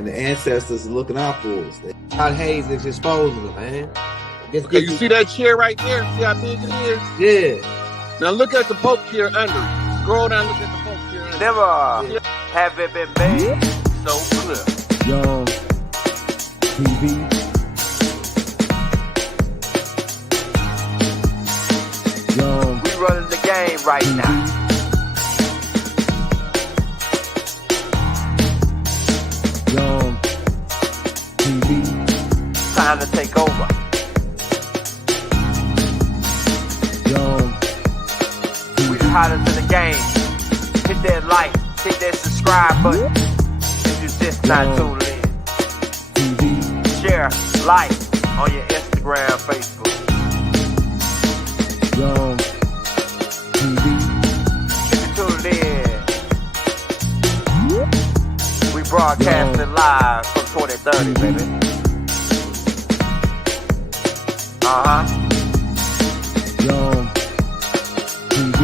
and the ancestors are looking out for us. God Hayes is exposing them, man. Okay, you see that chair right there? See how big it is? Yeah. Now look at the Pope chair under it. Scroll down, look at the Pope chair under it. Never have it been made so clear. Young TV. Young. We running the game right now. Young TV. Time to take over. Young We the hottest in the game. Hit that like, hit that subscribe button. If you just not tuned in. TV. Share, like on your Instagram, Facebook. Young TV. If you tuned in, we broadcasting live from 2030, baby. Young TV.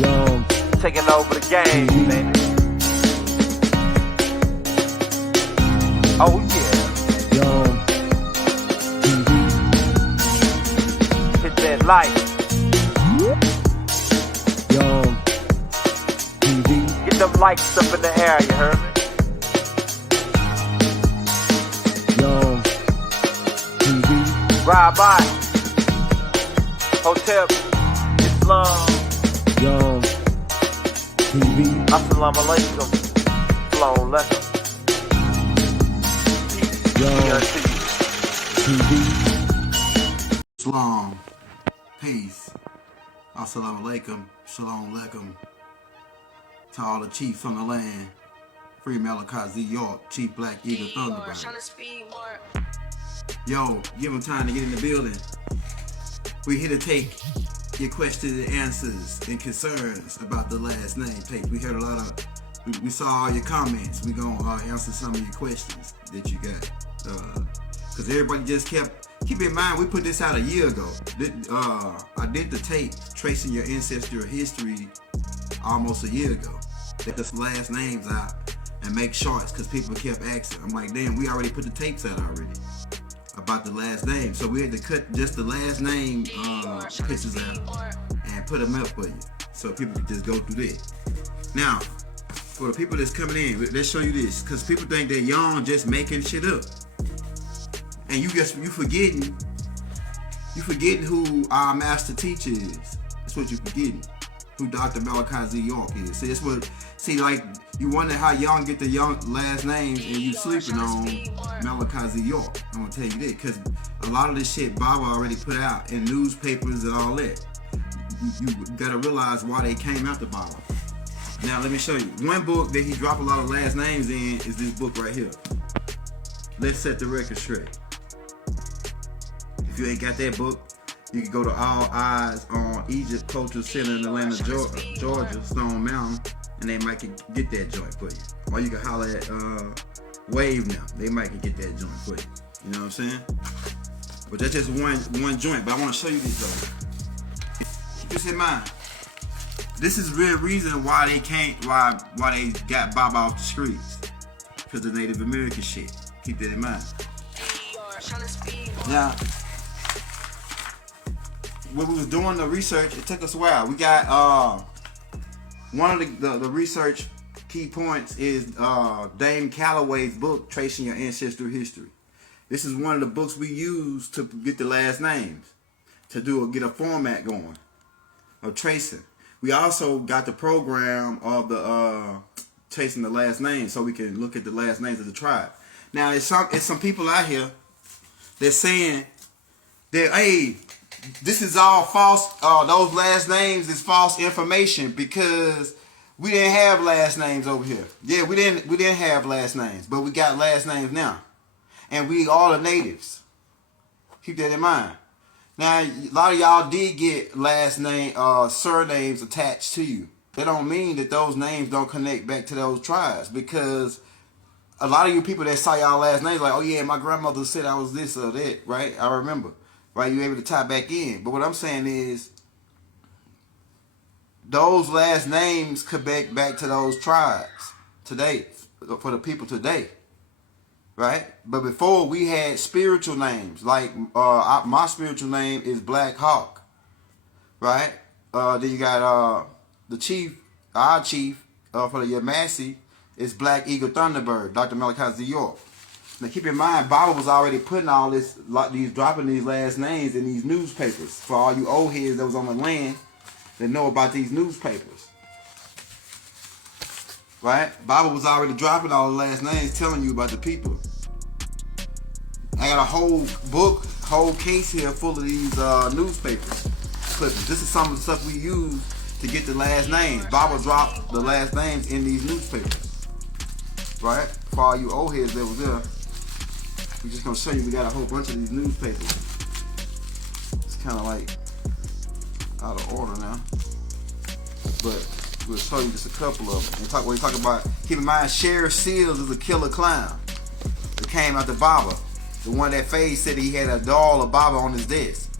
Young Taking over the game, baby. Oh yeah. Young TV. Hit that like. Young TV. Get them likes up in the air, you heard me? Young TV. Ride by. Hotel Islam. Young TV. Assalamu alaikum. Shalom alaikum. Young TV. Islam, peace, assalamu alaikum, shalom alaikum to all the chiefs on the land. Free Malachi Z York, Chief Black Eagle Thunderbird. Yo, give them time to get in the building. We here to take your questions and answers and concerns about the last name tape. We heard a lot of, we saw all your comments. We gonna answer some of your questions that you got. Cause everybody just keep in mind, we put this out a year ago. I did the tape, Tracing Your Ancestral History, almost a year ago. Get the last names out and make shorts, cause people kept asking. I'm like, damn, we already put the tapes out already about the last name. So we had to cut just the last name pictures out and put them up for you, so people could just go through that. Now, for the people that's coming in, let's show you this, cause people think that Young just making shit up. And you forgetting who our master teacher is. That's what you forgetting. Who Dr. Malachi Z York is. See, like, you wonder how Young get the Young last names and you sleeping on Malachi Z York. I'm gonna tell you that, because a lot of this shit Baba already put out in newspapers and all that. You gotta realize why they came out to Baba. Now let me show you. One book that he dropped a lot of last names in is this book right here. Let's Set the Record Straight. If you ain't got that book, you can go to All Eyes on Egypt Cultural Center in Atlanta, Georgia, Stone Mountain, and they might get that joint for you. Or you can holler at Wave now. They might get that joint for you. You know what I'm saying? But that's just one joint. But I want to show you this though. Keep this in mind. This is the real reason why they got Bob off the streets. Because of Native American shit. Keep that in mind. Now, when we was doing the research, it took us a while. We got one of the research key points is Dane Calloway's book, Tracing Your Ancestral History. This is one of the books we use to get the last names, to get a format going of tracing. We also got the program of the tracing the last names, so we can look at the last names of the tribe. Now, it's some people out here that's saying that, hey, this is all false. Those last names is false information because we didn't have last names over here. Yeah, we didn't have last names, but we got last names now, and we all are natives. Keep that in mind. Now, a lot of y'all did get last name surnames attached to you. That don't mean that those names don't connect back to those tribes, because a lot of you people that saw y'all last names like, oh yeah, my grandmother said I was this or that, right? I remember, right? You're able to tie back in. But what I'm saying is, those last names connect back to those tribes today, for the people today, right? But before we had spiritual names, like my spiritual name is Black Hawk, right? Then you got the chief, our chief for the Yamasee is Black Eagle Thunderbird, Dr. Malachi Z York. Now keep in mind, Bible was already putting all this, like dropping these last names in these newspapers for all you old heads that was on the land that know about these newspapers. Right? Bible was already dropping all the last names, telling you about the people. I got a whole book, whole case here full of these newspapers clippings. This is some of the stuff we use to get the last names. Bible dropped the last names in these newspapers. Right? For all you old heads that was there, we're just gonna show you we got a whole bunch of these newspapers. It's kind of like out of order now, but we'll show you just a couple of them. And we talk about, keep in mind, Sheriff Seals is a killer clown. It came out the Bible. The one that Faye said he had a doll of Bible on his desk.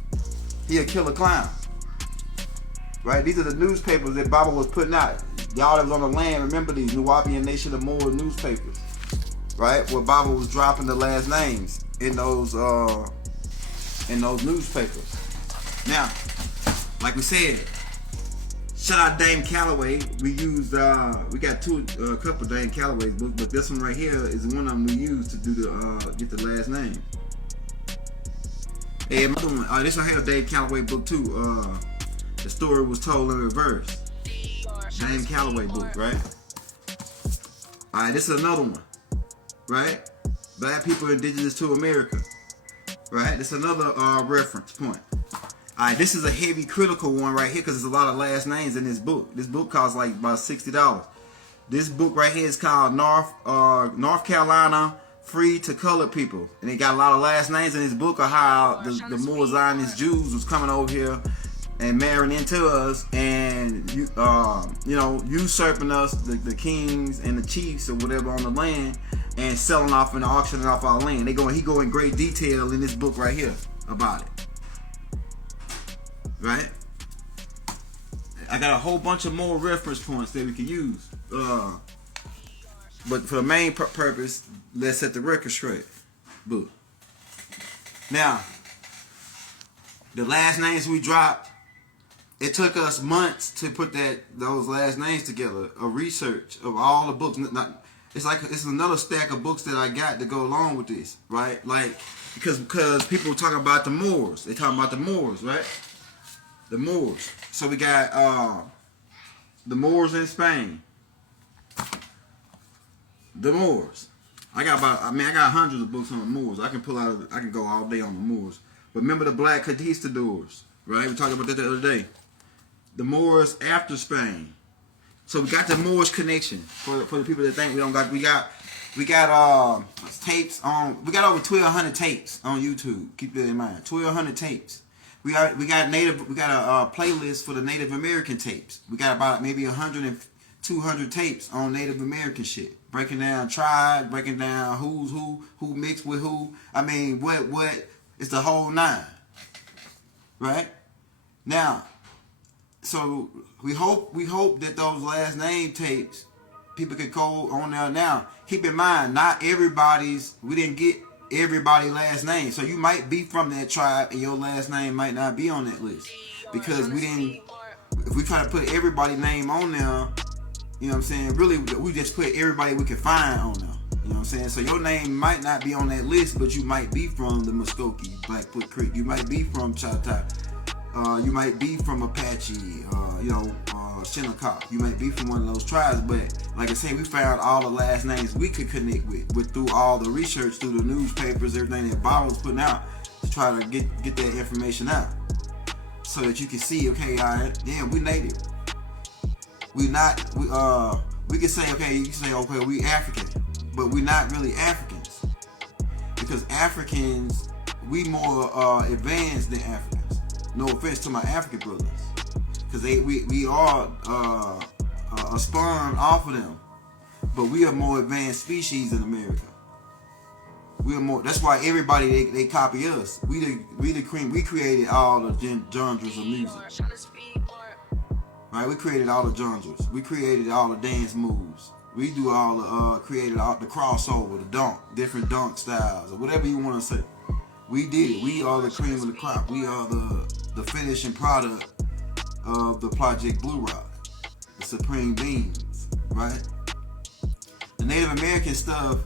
He a killer clown. Right? These are the newspapers that Bible was putting out. Y'all that was on the land, remember these Nuwapian Nation of Moors newspapers. Right? Where Bible was dropping the last names in those newspapers. Now, like we said, shout out Dane Calloway. We used we got a couple of Dane Calloway's books, but this one right here is one of them we used to do the get the last name. And another one, this one has Dane Calloway book too. The story was told in reverse. Dane Calloway book, right? All right, this is another one, right? Black people indigenous to America, right? This is another reference point. Alright, this is a heavy critical one right here because there's a lot of last names in this book. This book costs like about $60. This book right here is called North Carolina Free to Colored People. And it got a lot of last names in this book of how the more Zionist Jews was coming over here and marrying into us and usurping us, the kings and the chiefs or whatever on the land, and selling off and auctioning off our land. He go in great detail in this book right here about it. Right? I got a whole bunch of more reference points that we can use. But for the main purpose, let's set the record straight. Book. Now, the last names we dropped, it took us months to put those last names together. A research of all the books. It's another stack of books that I got to go along with this, right? Like because people were talking about the Moors. They talking about the Moors, right? The Moors. So we got the Moors in Spain. The Moors. I got hundreds of books on the Moors. I can go all day on the Moors. But remember the Black Conquistadors, right? We talked about that the other day. The Moors after Spain. So we got the Moors connection for the people that think we don't got. We got tapes on. We got over 1,200 tapes on YouTube. Keep that in mind. 1,200 tapes. We got a playlist for the Native American tapes. We got about maybe 100 and 200 tapes on Native American shit, breaking down tribes, breaking down who's who mixed with who. I mean, what it's the whole nine, right? Now, so we hope that those last name tapes people could go on there. Now, keep in mind, not everybody's. We didn't get everybody last name, so you might be from that tribe and your last name might not be on that list because we didn't. If we try to put everybody's name on there, you know what I'm saying, really we just put everybody we can find on there, you know what I'm saying. So your name might not be on that list, but you might be from the Muskogee, Blackfoot Creek, you might be from Choctaw, you might be from Apache, Shinnecock, you might be from one of those tribes. But like I said, we found all the last names we could connect with through all the research, through the newspapers, everything that Bob was putting out to try to get that information out, so that you can see, okay, all right, yeah, we native. We can say, okay, you can say, okay, we African, but we're not really Africans, because Africans, we more advanced than Africans. No offense to my African brothers, because we are a spawn off of them, but we are more advanced species in America. We are more. That's why everybody they copy us. We the cream. We created all the genres of music. Right? We created all the genres. We created all the dance moves. We do all the created all the crossover, the dunk, different dunk styles, or whatever you want to say. We did it. We are the cream of the crop. We are the finishing product of the Project Blue Rock, the Supreme Beings, right? The Native American stuff,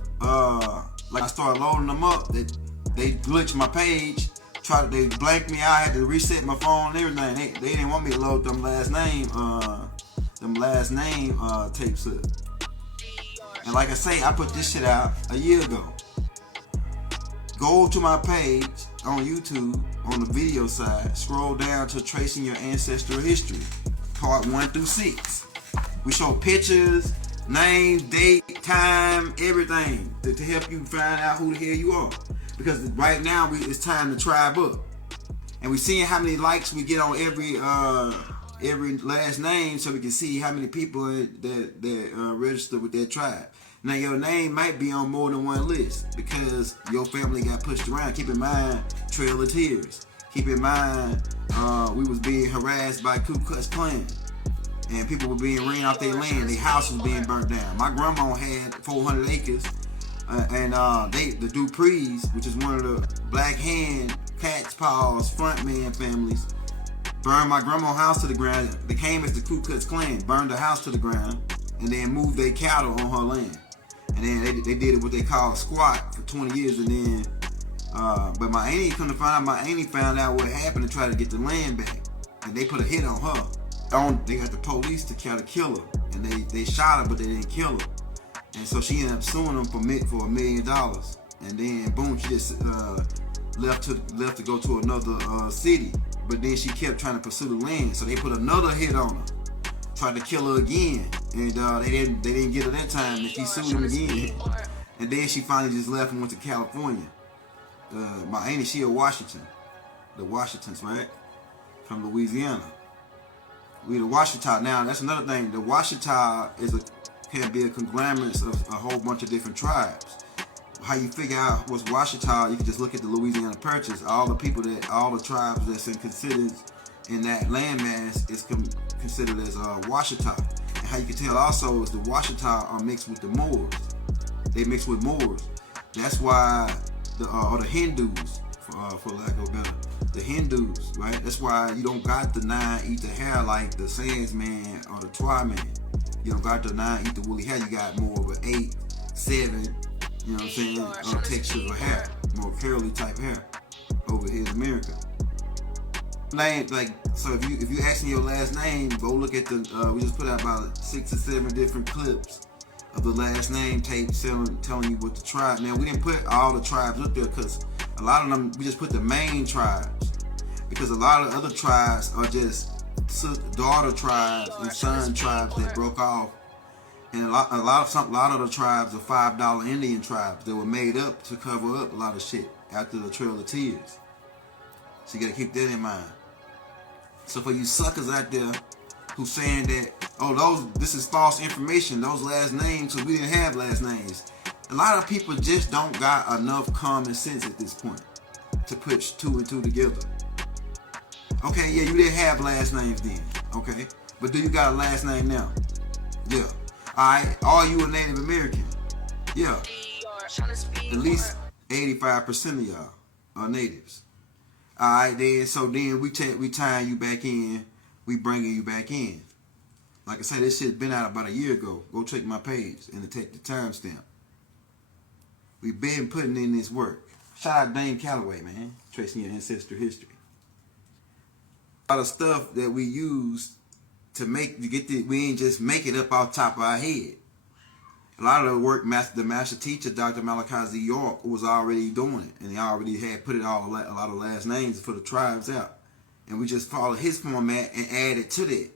like I started loading them up, they glitched my page, they blanked me out, I had to reset my phone and everything. They didn't want me to load them last name tapes up. And like I say, I put this shit out a year ago. Go to my page on YouTube, on the video side, scroll down to Tracing Your Ancestral History, part 1 through 6. We show pictures, names, date, time, everything to help you find out who the hell you are. Because right now it's time to tribe up, and we're seeing how many likes we get on every last name, so we can see how many people that register with their tribe. Now your name might be on more than one list because your family got pushed around. Keep in mind Trail of Tears. Keep in mind we was being harassed by Ku Klux Klan. And people were being ran off their land. Their house was being burnt down. My grandma had 400 acres. The Duprees, which is one of the Black Hand, Cat's Paws, frontman families, burned my grandma's house to the ground. They came as the Ku Klux Klan, burned the house to the ground, and then moved their cattle on her land. And then they did what they call a squat for 20 years. And then, but my auntie couldn't find out. My auntie found out what happened to try to get the land back. And they put a hit on her. They got the police to try to kill her, and they shot her, but they didn't kill her. And so she ended up suing them for $1 million. And then boom, she just left to go to another city. But then she kept trying to pursue the land, so they put another hit on her, tried to kill her again, and they didn't get her that time, and she sued them again. And then she finally just left and went to California. My auntie, she a Washington, the Washingtons, right, from Louisiana. We the Washita. Now that's another thing. The Washita can be a conglomerate of a whole bunch of different tribes. How you figure out what's Washita? You can just look at the Louisiana Purchase. All the tribes that's considered in that landmass is considered as Washita. And how you can tell also is the Washita are mixed with the Moors. They mix with Moors. That's why or the Hindus, for lack of a better. The Hindus, right? That's why you don't got the 9 eat the hair like the Sands man or the Twi man. You don't got the 9 eat the woolly hair. You got more of an 8, 7, you know what I'm saying, texture of hair, more curly type hair over here in America. Name, like, so if you asking your last name, go look at we just put out about 6 or 7 different clips of the last name tape telling you what the tribe. Now we didn't put all the tribes up there because a lot of them, we just put the main tribes, because a lot of other tribes are just daughter tribes and son tribes that broke off, and a lot of the tribes are $5 Indian tribes that were made up to cover up a lot of shit after the Trail of Tears. So you gotta keep that in mind. So for you suckers out there who saying that, this is false information, those last names, so we didn't have last names. A lot of people just don't got enough common sense at this point to put 2 and 2 together. Okay, yeah, you didn't have last names then, okay? But do you got a last name now? Yeah. Alright, are you a Native American? Yeah. At least 85% of y'all are natives. Alright, then, so then we tying you back in, we bringing you back in. Like I said, this shit been out about a year ago. Go check my page and take the timestamp. We've been putting in this work. Shout out Dane Calloway, man. Tracing Your Ancestral History. A lot of stuff that we use to we ain't just make it up off the top of our head. A lot of the work, the master teacher, Dr. Malachi Z York, was already doing it. And he already had put a lot of last names for the tribes out. And we just followed his format and added to that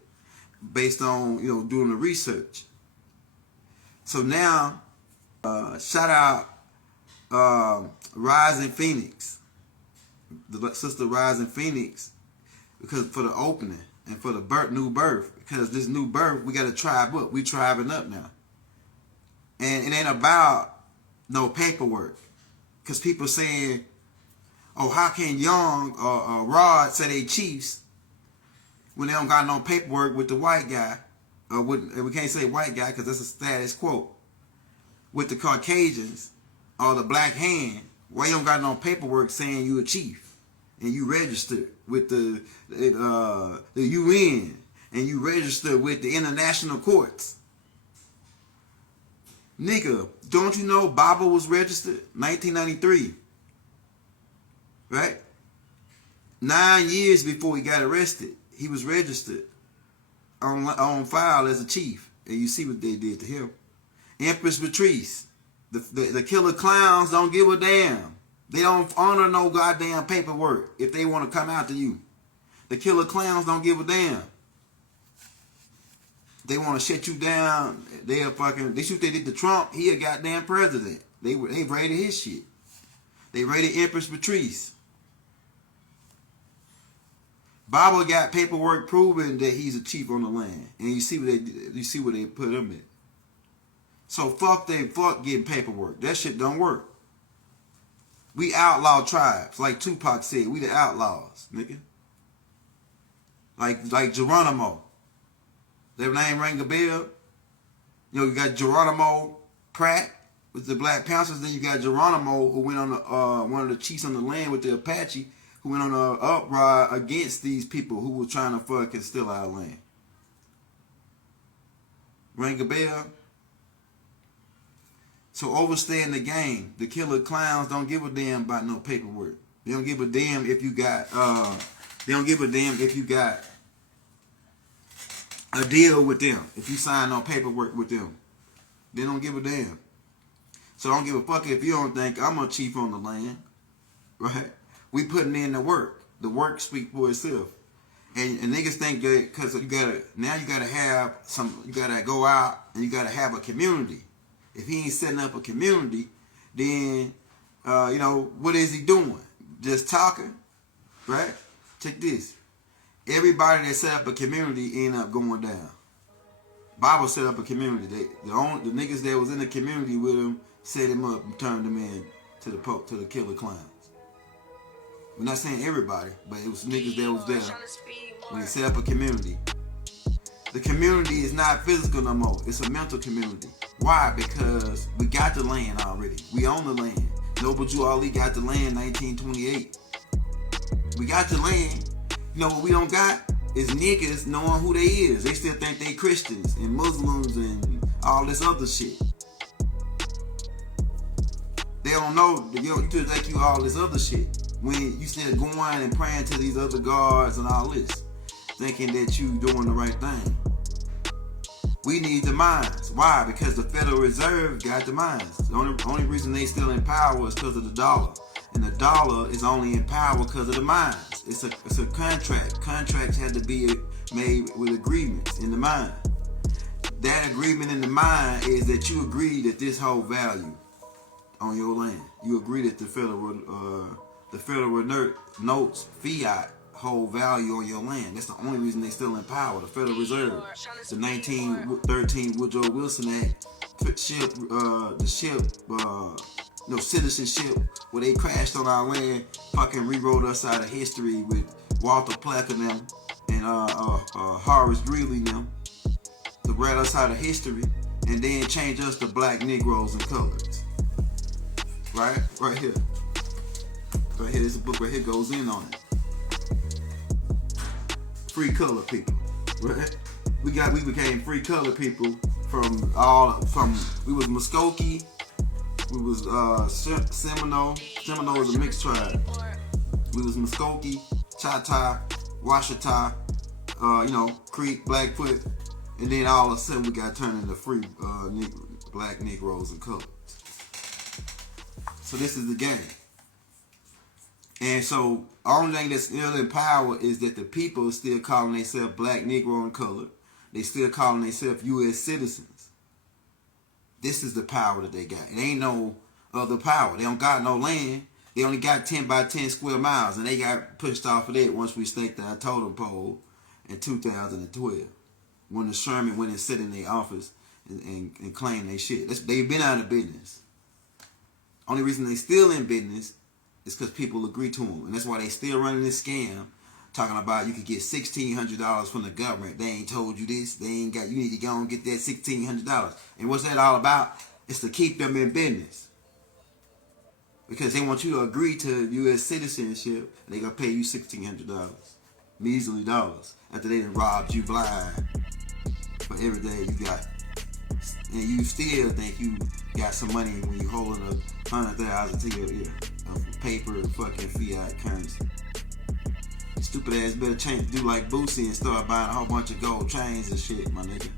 based on, doing the research. So now, shout out Rising Phoenix, the sister Rising Phoenix, because for the opening and for the new birth, because this new birth, we got to tribe up. We tribing up now. And it ain't about no paperwork. Because people saying, oh, how can Young or Rod say they chiefs when they don't got no paperwork with the white guy, or with, we can't say white guy because that's a status quo. With the Caucasians or the black hand, why you don't got no paperwork saying you a chief and you registered with the UN and you registered with the international courts? Nigga, don't you know Baba was registered 1993, right? 9 years before he got arrested, he was registered on file as a chief, and you see what they did to him. Empress Patrice, the killer clowns don't give a damn. They don't honor no goddamn paperwork if they want to come after you. The killer clowns don't give a damn. They want to shut you down. They shoot they did to Trump. He a goddamn president. They raided his shit. They raided Empress Patrice. Baba got paperwork proving that he's a chief on the land, and you see what they put him in. So fuck getting paperwork. That shit don't work. We outlaw tribes, like Tupac said. We the outlaws, nigga. Like Geronimo. Their name rang a bell. You know, you got Geronimo Pratt with the Black Panthers. Then you got Geronimo, who went on one of the chiefs on the land with the Apache, who went on an uproar against these people who were trying to fucking steal our land. Ring a bell? So overstaying the game, the killer clowns don't give a damn about no paperwork. They don't give a damn if you got a deal with them. If you sign no paperwork with them, they don't give a damn. So don't give a fuck if you don't think I'm a chief on the land, right? We putting in the work. The work speak for itself. And niggas think that because you gotta go out and you gotta have a community. If he ain't setting up a community, then what is he doing? Just talking, right? Check this. Everybody that set up a community end up going down. Bible set up a community. The niggas that was in the community with him set him up and turned him in to the killer clowns. We're not saying everybody, but it was niggas that was there when they set up a community. The community is not physical no more. It's a mental community. Why? Because we got the land already. We own the land. Noble Jew Ali got the land 1928. We got the land. You know what we don't got is niggas knowing who they is. They still think they Christians and Muslims and all this other shit. They don't know. You just think you all this other shit when you still going and praying to these other gods and all this, thinking that you doing the right thing. We need the mines. Why? Because the Federal Reserve got the mines. The only reason they still in power is because of the dollar. And the dollar is only in power because of the mines. It's a contract. Contracts had to be made with agreements in the mine. That agreement in the mine is that you agree that this whole value on your land. You agree that the Federal notes, fiat, hold value on your land. That's the only reason they still in power. The Federal Reserve, the 1913 Woodrow Wilson Act, citizenship, where they crashed on our land, fucking rewrote us out of history with Walter Plack and them and Horace Greeley and them, to rat us out of history and then change us to black Negroes and colors. Right here. Right here, this book right here goes in on it. Free color people, right? We became free color people we was Muskogee, we was Seminole. Seminole was a mixed tribe. We was Muskogee, Chata, Washita, Creek, Blackfoot, and then all of a sudden we got turned into free black Negroes and colors. So this is the game. And so, only thing that's still in power is that the people still calling themselves black, Negro, and colored. They still calling themselves U.S. citizens. This is the power that they got. It ain't no other power. They don't got no land. They only got 10 by 10 square miles, and they got pushed off of that once we staked our totem pole in 2012, when the Sherman went and sit in their office and claimed their shit. They've been out of business. Only reason they still in business it's because people agree to them. And that's why they still running this scam talking about you could get $1,600 from the government. They ain't told you this. They ain't got. You need to go and get that $1,600. And what's that all about? It's to keep them in business. Because they want you to agree to U.S. citizenship, and they gonna pay you $1,600, measly dollars, after they done robbed you blind for every day you got, and you still think you got some money when you holding $100,000 to your ear of paper fucking fiat currency. Stupid ass better do like Boosie and start buying a whole bunch of gold chains and shit, my nigga.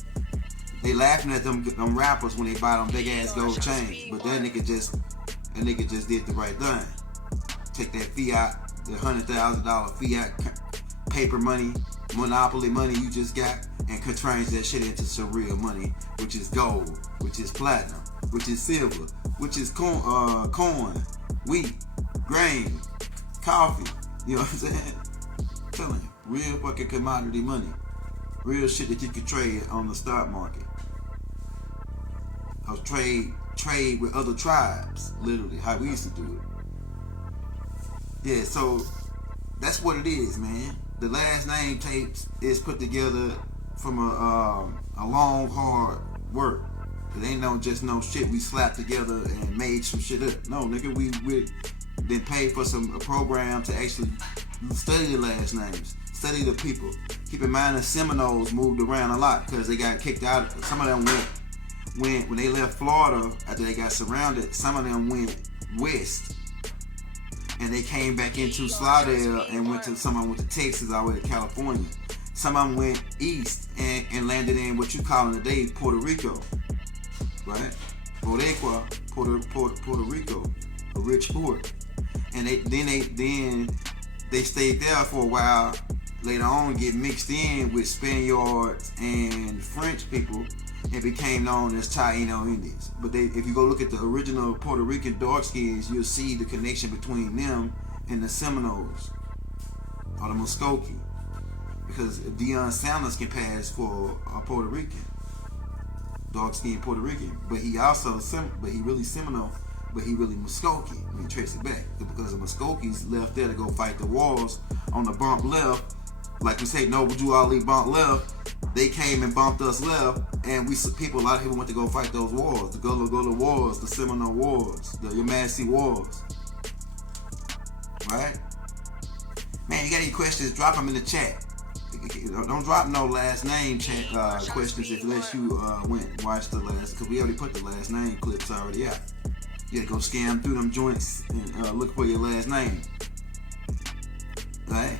They laughing at them rappers when they buy them big ass gold chains, but that nigga just did the right thing. Take that fiat, the $100,000 fiat paper money, monopoly money you just got, and could change that shit into some real money, which is gold, which is platinum, which is silver, which is corn, wheat, grain, coffee. You know what I'm saying? I'm telling you, real fucking commodity money, real shit that you could trade on the stock market. Or trade with other tribes, literally, how we used to do it. Yeah, so that's what it is, man. The last name tapes is put together from a long, hard work. It ain't just no shit we slapped together and made some shit up. No, nigga, we been paid for a program to actually study the last names, study the people. Keep in mind the Seminoles moved around a lot because they got kicked out. Some of them when they left Florida after they got surrounded, some of them went west and they came back into Slidell and some of them went to Texas all the way to California. Some of them went east and landed in what you call in today Puerto Rico, right? Boricua, Puerto Rico, a rich port. And then they stayed there for a while. Later on, get mixed in with Spaniards and French people, and became known as Taino Indians. But if you go look at the original Puerto Rican darkskins, you'll see the connection between them and the Seminoles or the Muskogee, because Deion Sanders can pass for a Puerto Rican, dark-skinned Puerto Rican, but he really Seminole, but he really Muskogee when you trace it back, because the Muskogees left there to go fight the wars on the bump left. Like we say, Noble Drew Ali bumped left. They came and bumped us left, and a lot of people went to go fight those wars, the Gullah Wars, the Seminole Wars, the Yamasee Wars. Right? Man, you got any questions? Drop them in the chat. Don't drop no last name questions unless you went and watched the last, because we already put the last name clips already out. You gotta go scam through them joints and look for your last name. Right?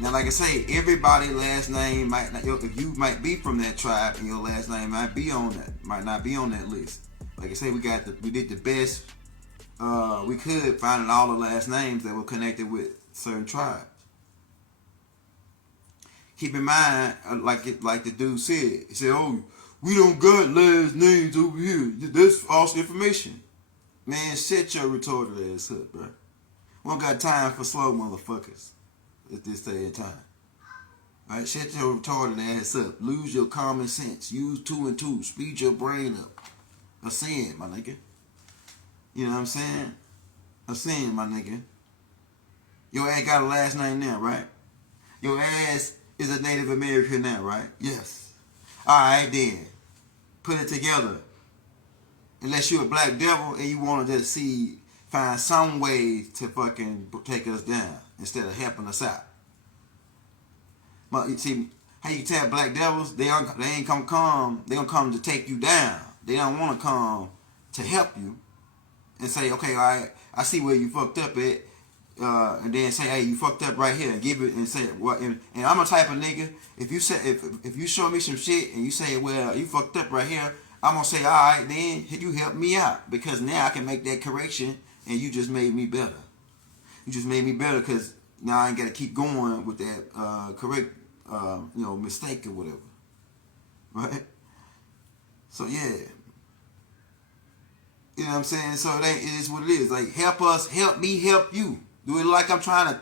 Now, like I say, everybody last name might not, if you might be from that tribe and your last name might not be on that list. Like I say, we did the best we could finding all the last names that were connected with certain tribes. Keep in mind, like the dude said, he said, "Oh, we don't got last names over here. That's false information." Man, shut your retarded ass up, bro. We don't got time for slow motherfuckers at this day and time. Alright, shut your retarded ass up. Lose your common sense. Use 2 and 2. Speed your brain up. A sin, my nigga. You know what I'm saying? A sin, my nigga. Your ass got a last name now, right? Your ass is a Native American now, right? Yes. Alright then. Put it together. Unless you're a black devil and you want to just find some way to fucking take us down instead of helping us out. But you see, how you tell black devils, they ain't gonna come to take you down. They don't want to come to help you and say, okay, all right, I see where you fucked up at, and then say, hey, you fucked up right here, and give it and say what. And I'm a type of nigga. If you say if you show me some shit and you say, well, you fucked up right here, I'm gonna say, all right, then you help me out, because now I can make that correction, and you just made me better. You just made me better, because now I ain't gotta keep going with that correct, mistake or whatever, right? So yeah, you know what I'm saying. So it is what it is. Like, help us, help me, help you. Do it like I'm trying to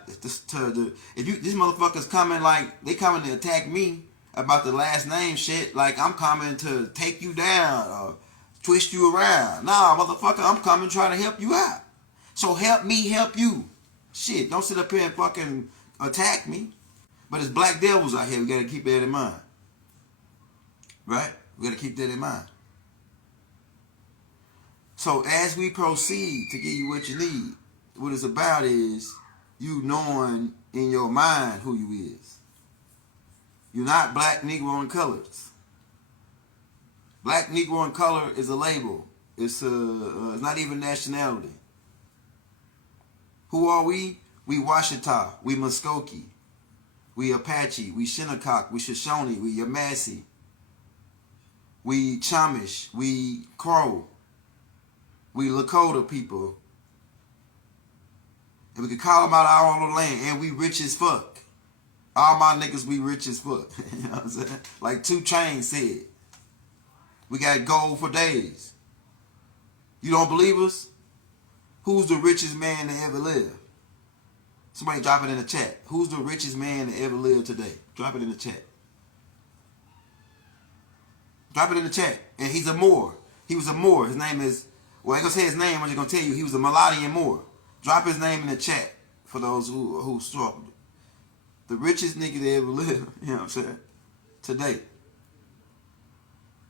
if these motherfuckers coming like they coming to attack me about the last name shit, like I'm coming to take you down or twist you around. Nah, motherfucker, I'm coming trying to help you out. So help me help you. Shit, don't sit up here and fucking attack me. But it's black devils out here. We got to keep that in mind. Right? We got to keep that in mind. So as we proceed to give you what you need, what it's about is you knowing in your mind who you is. You're not black, Negro, and colors. Black, Negro, and color is a label. It's not even nationality. Who are we? We Washita, we Muskogee, we Apache, we Shinnecock, we Shoshone, we Yamasee, we Chumash, we Crow, we Lakota people. And we can call them out our own land, and we rich as fuck. All my niggas, we rich as fuck. You know what I'm saying? Like 2 Chainz said. We got gold for days. You don't believe us? Who's the richest man to ever live? Somebody drop it in the chat. Who's the richest man to ever live today? Drop it in the chat. Drop it in the chat. And he's a Moor. He was a Moor. His name is, well, I ain't gonna say his name, I'm just gonna tell you, he was a Malachi Moor. Drop his name in the chat for those who struggled. The richest nigga to ever live, you know what I'm saying? Today.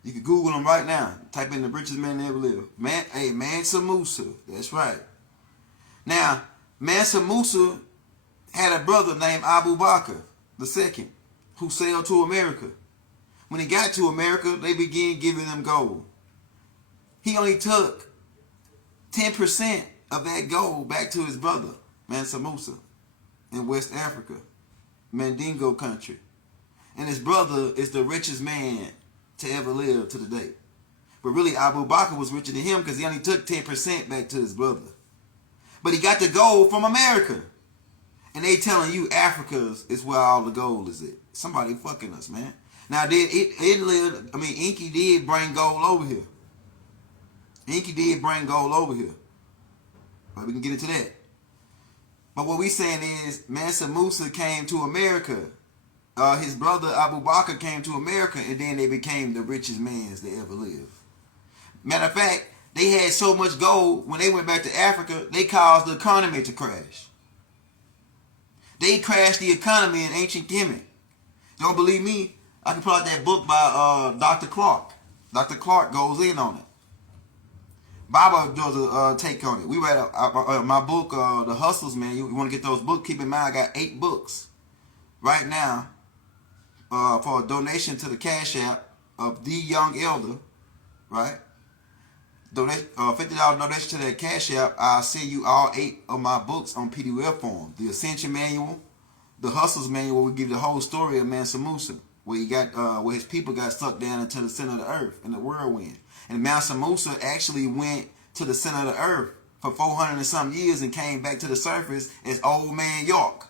You can Google him right now. Type in the richest man to ever live. Mansamusa. That's right. Now, Mansamusa had a brother named Abu Bakr II who sailed to America. When he got to America, they began giving him gold. He only took 10% of that gold back to his brother, Mansamusa, in West Africa, Mandingo country. And his brother is the richest man to ever live to the day. But really, Abu Bakr was richer than him because he only took 10% back to his brother. But he got the gold from America. And they telling you Africa is where all the gold is at. Somebody fucking us, man. Now, Inky did bring gold over here. Inky did bring gold over here. But we can get into that. But what we saying is, Mansamusa came to America. His brother Abu Bakr came to America, and then they became the richest mans that ever lived. Matter of fact, they had so much gold, when they went back to Africa, they caused the economy to crash. They crashed the economy in ancient Kemet. Don't believe me? I can pull out that book by Dr. Clark. Dr. Clark goes in on it. Baba does a take on it. We read my book, The Hustles, man. You want to get those books? Keep in mind, I got 8 books right now for a donation to the Cash App of The Young Elder, right? $50 donation to that Cash App. I'll send you all 8 of my books on PDF form. The Ascension Manual, The Hustles Manual, will give you the whole story of Mansamusa, where he got, where his people got sucked down into the center of the earth in the whirlwind. And Mansamusa actually went to the center of the earth for 400 and some years and came back to the surface as Old Man York.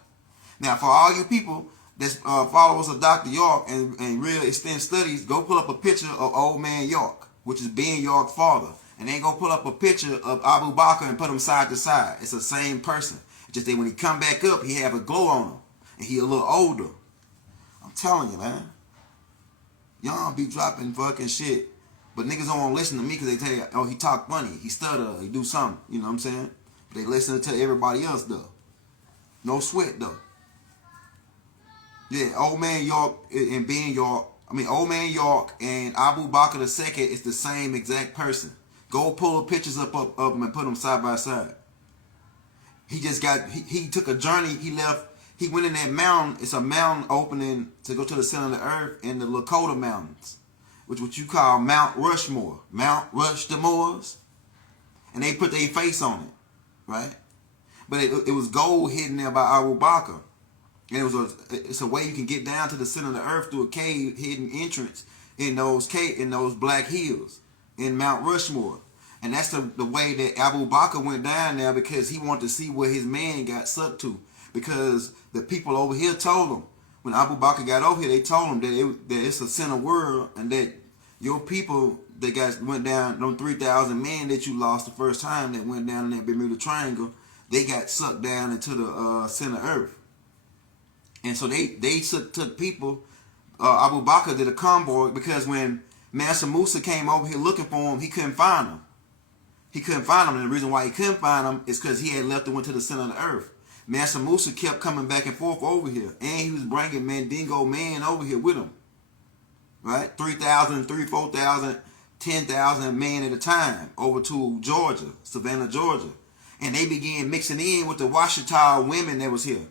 Now, for all you people that's followers of Dr. York and really extend studies, go pull up a picture of Old Man York, which is Ben York's father. And then go pull up a picture of Abu Bakr and put them side to side. It's the same person. Just that when he come back up, he have a glow on him. And he a little older. I'm telling you, man. Y'all be dropping fucking shit. But niggas don't want to listen to me because they tell you, oh, he talk funny, he stutter, he do something. You know what I'm saying? But they listen to everybody else, though. No sweat, though. Yeah, Old Man York and Ben York, Old Man York and Abu Bakr II is the same exact person. Go pull pictures up of them and put them side by side. He just got, he took a journey, he went in that mountain. It's a mountain opening to go to the center of the earth in the Lakota Mountains, which what you call Mount Rushmore. Mount Rush the Moors. And they put their face on it, right? But it was gold hidden there by Abu Bakr. And it's a way you can get down to the center of the earth through a cave hidden entrance in those black hills in Mount Rushmore. And that's the way that Abu Bakr went down there, because he wanted to see where his man got sucked to. Because the people over here told him, when Abu Bakr got over here, they told him that it's a center world, and that your people that went down, them 3,000 men that you lost the first time that went down in that Bermuda Triangle, they got sucked down into the center earth. And so they took people. Abu Bakr did a convoy, because when Mansamusa came over here looking for him, he couldn't find him. And the reason why he couldn't find him is because he had left and went to the center of the earth. Mansamusa kept coming back and forth over here, and he was bringing Mandingo man over here with him. Right, 3,000, 4,000, 10,000 men at a time over to Georgia, Savannah, Georgia, and they began mixing in with the Washita women that was here.